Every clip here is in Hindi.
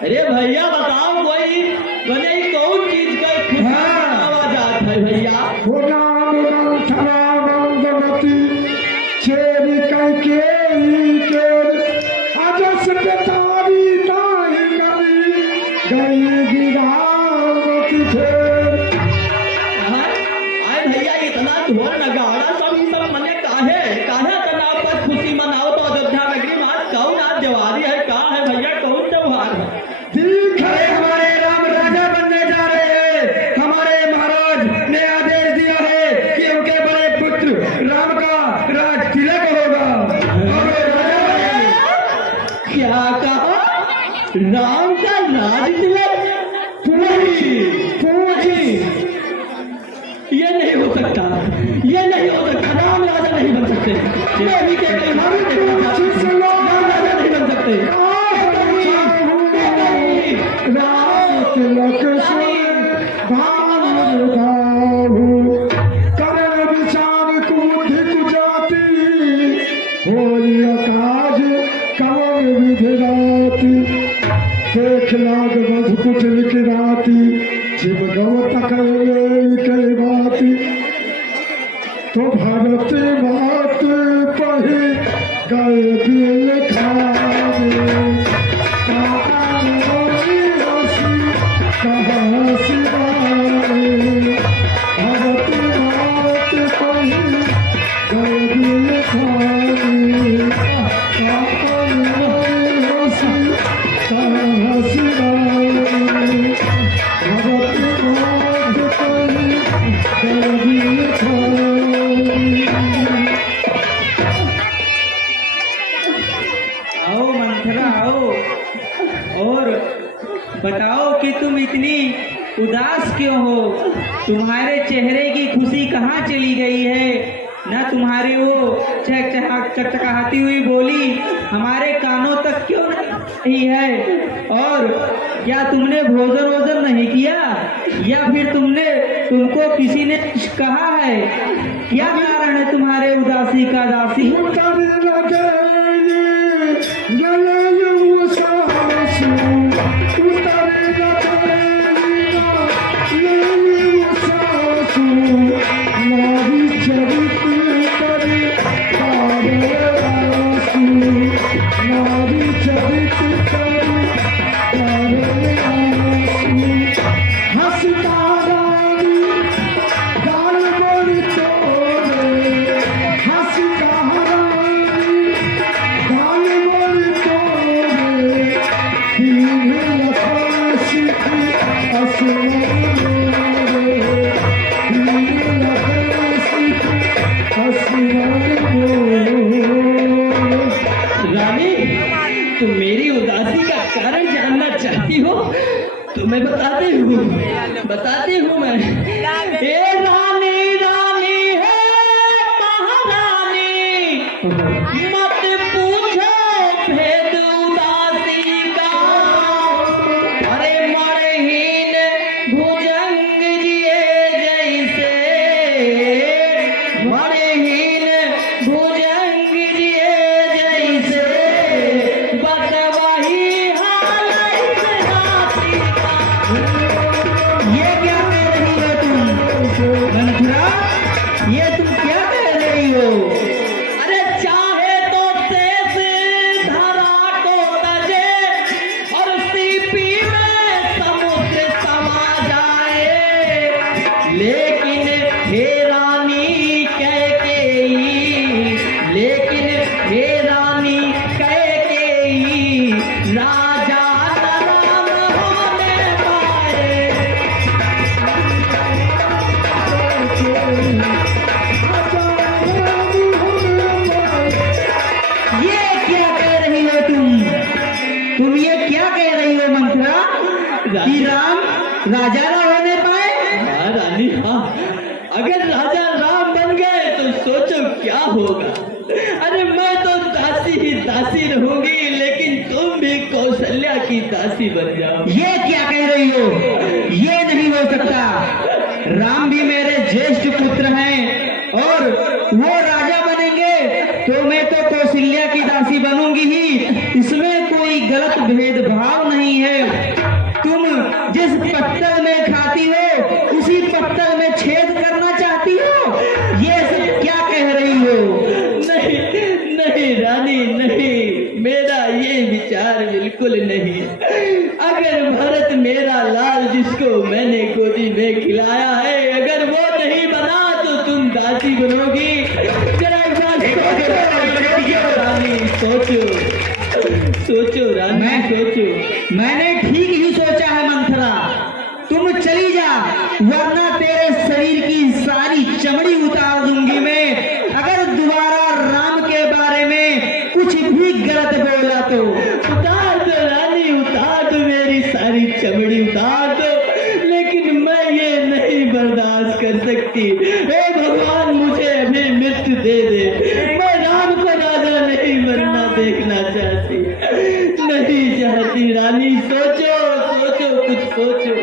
अरे भैया बताओ कोई बने कौन चीज का खुशी आवाज आता है भैया? भैया इतना ढोल नगाड़ा सब मने काहे काहे तनाव पर खुशी मनाओ तो अयोध्या नगरी में आज कौन आज जवारी है का है भैया कौन त्योहार है? ठीक है, हमारे राम राजा बनने जा रहे हैं। हमारे महाराज ने आदेश दिया है कि उनके बड़े पुत्र राम का राज तिलक होगा और वे राजा बनेंगे। क्या कहा? राम का राज तिलक? पूजी ये नहीं हो सकता, ये नहीं हो सकता। राम राजा नहीं बन सकते, देवी के कई राम राजा नहीं बन सकते। राम तिलक से करण विचार कुधिक जाति होली काज कवन विधिराति देख लाग मधुकुट लिखिराती शिव गव तक कई बाती तो भारत बात पही गए दिल खाए आओ मंथरा आओ और बताओ कि तुम इतनी उदास क्यों हो? तुम्हारे चेहरे की खुशी कहाँ चली गई है? ना तुम्हारी वो चकचकाती हुई बोली हमारे कानों तक क्यों नहीं है? और क्या तुमने भोजन वोजन नहीं किया या फिर तुमको किसी ने कहा है? क्या कारण है तुम्हारे उदासी का दासी? रानी, तुम मेरी उदासी का कारण जानना चाहती हो तो मैं बताती हूँ मैं। ए रानी रानी है महारानी, मत पूछो भेद उदासी का। अरे मरहीन भुजंग जिए जैसे राजा ना होने पाए? हाँ रानी हाँ, अगर राजा राम बन गए तो सोचो क्या होगा। अरे मैं तो दासी ही दासी रहूंगी, लेकिन तुम भी कौशल्या की दासी बन जाओ। ये क्या कह रही हो? ये नहीं हो सकता। राम भी मेरे ज्येष्ठ पुत्र हैं और वो राजा बनेंगे तो मैं तो कौशल्या की दासी बनूंगी ही। इसमें कोई गलत भेदभाव नहीं है। तुम जिस पत्तल में खाती हो उसी पत्तल में छेद करना चाहती हो। ये सब क्या कह रही हो? नहीं नहीं रानी नहीं, मेरा ये विचार बिल्कुल नहीं। अगर भरत मेरा लाल जिसको मैंने गोदी में खिलाया है, अगर वो नहीं बना तो तुम दासी बनोगी। जरा एक बार सोचो रानी, सोचो रानी सोचो। मैंने ठीक ही सोचा है मंथरा। तुम चली जा, वरना तेरे शरीर की सारी चमड़ी उतार दूंगी मैं अगर दोबारा राम के बारे में कुछ भी गलत बोला तो। उतार दो रानी, उतार दो, मेरी सारी चमड़ी उतार दो, लेकिन मैं ये नहीं बर्दाश्त कर सकती। हे भगवान, मुझे अभी मृत्यु दे दे। मैं राम को राजा नहीं बनना देखना चाहती, नहीं चाहती। रानी सोचो सोचो, कुछ सोचो।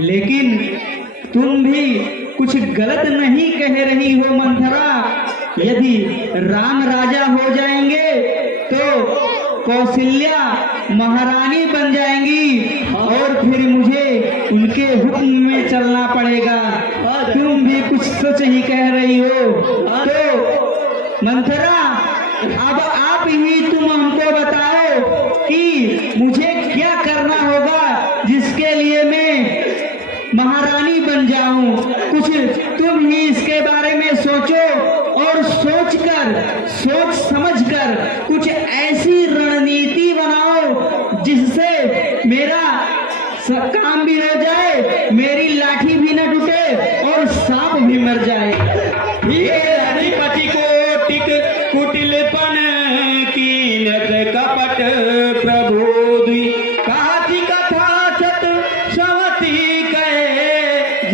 लेकिन तुम भी कुछ गलत नहीं कह रही हो मंथरा। यदि राम राजा हो जाएंगे तो कौशल्या महारानी बन जाएंगी और फिर मुझे उनके हुक्म में चलना पड़ेगा। तुम भी कुछ सच ही कह रही हो। तो मंथरा, अब आप ही तुम हमको बताओ कि मुझे क्या करना होगा जिसके लिए मैं महारानी बन जाऊं। कुछ तुम ही इसके बारे में सोचो और सोच समझकर कुछ ऐसी रणनीति बनाओ जिससे मेरा काम भी हो जाए, मेरी लाठी भी न टूटे और सांप भी मर जाए। अधिपति को टिक कुटिलपन कीनत कपट प्रबोधि काति कथा सत सवती कहे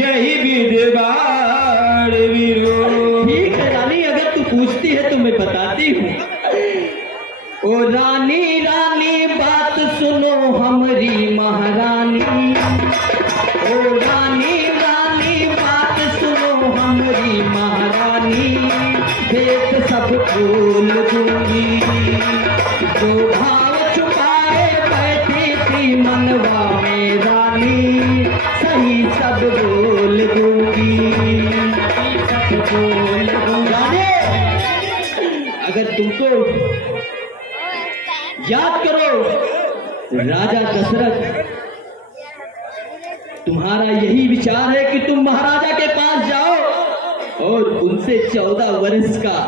यही विद्वार विरोध। ठीक है रानी, अगर तू पूछती है तो मैं बताती हूँ। ओ रानी रानी बात सुनो हमारी महारानी। ओ रानी रानी बात सुनो हमारी महारानी। भेद सब बोल दूंगी, जो भाव छुपाए बैठी थी मनवा में रानी, सही सब बोल दूंगी, सब बोल दूंगी। अगर तुमको याद करो, राजा दशरथ, तुम्हारा यही विचार है कि तुम महाराजा के पास जाओ और उनसे 14 वर्ष का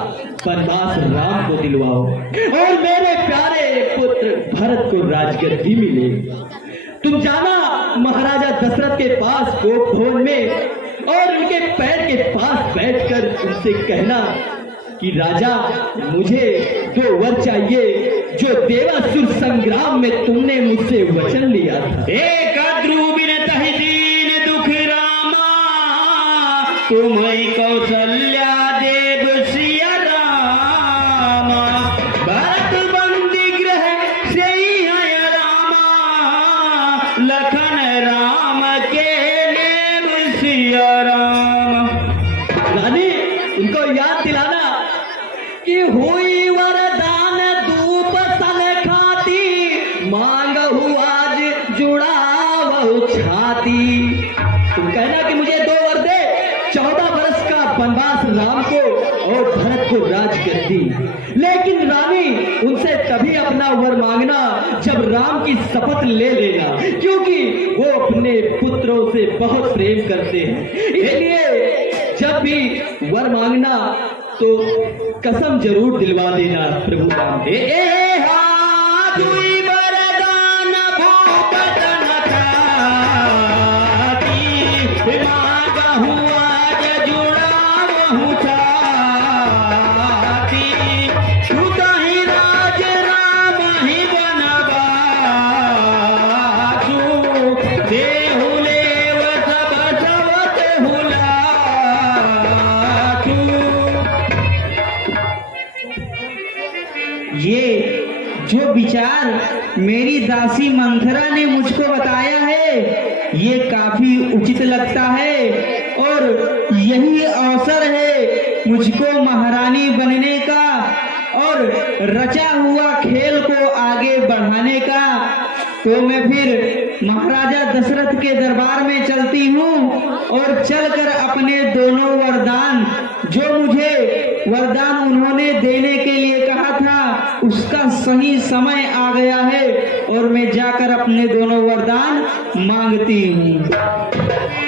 वनवास राम को दिलवाओ और मेरे प्यारे पुत्र भरत को राजगद्दी मिले। तुम जाना महाराजा दशरथ के पास गोप भवन में और उनके पैर के पास बैठकर उनसे कहना कि राजा, मुझे 2 वर चाहिए जो देवासुर संग्राम में तुमने मुझसे वचन लिया था। एक ध्रुविन तहि दीन दुख रामा, तुम्हें कौशल्या देव सिया रामा। भरत बंदी ग्रह से रामा, लखन राम के नेम सिया राम। रानी, उनको याद दिलाना कि हुई वरदान धूप सन खाती, मांगहु आज जुड़ावहु छाती। तुम कहना कि मुझे 2 वर दे, 14 वर्ष का वनवास राम को और भरत को राजगद्दी। लेकिन रानी, उनसे तभी अपना वर मांगना जब राम की शपथ ले लेना, क्योंकि वो अपने पुत्रों से बहुत प्रेम करते हैं। इसलिए जब भी वर मांगना तो कसम जरूर दिलवा देना प्रभु राम। मेरी दासी मंथरा ने मुझको बताया है ये काफी उचित लगता है और यही अवसर है मुझको महारानी बनने का और रचा हुआ खेल को आगे बढ़ाने का। तो मैं फिर महाराजा दशरथ के दरबार में चलती हूँ और चलकर अपने दोनों वरदान, जो मुझे वरदान उन्होंने देने के लिए कहा था, उसका सही समय आ गया है और मैं जाकर अपने दोनों वरदान मांगती हूँ।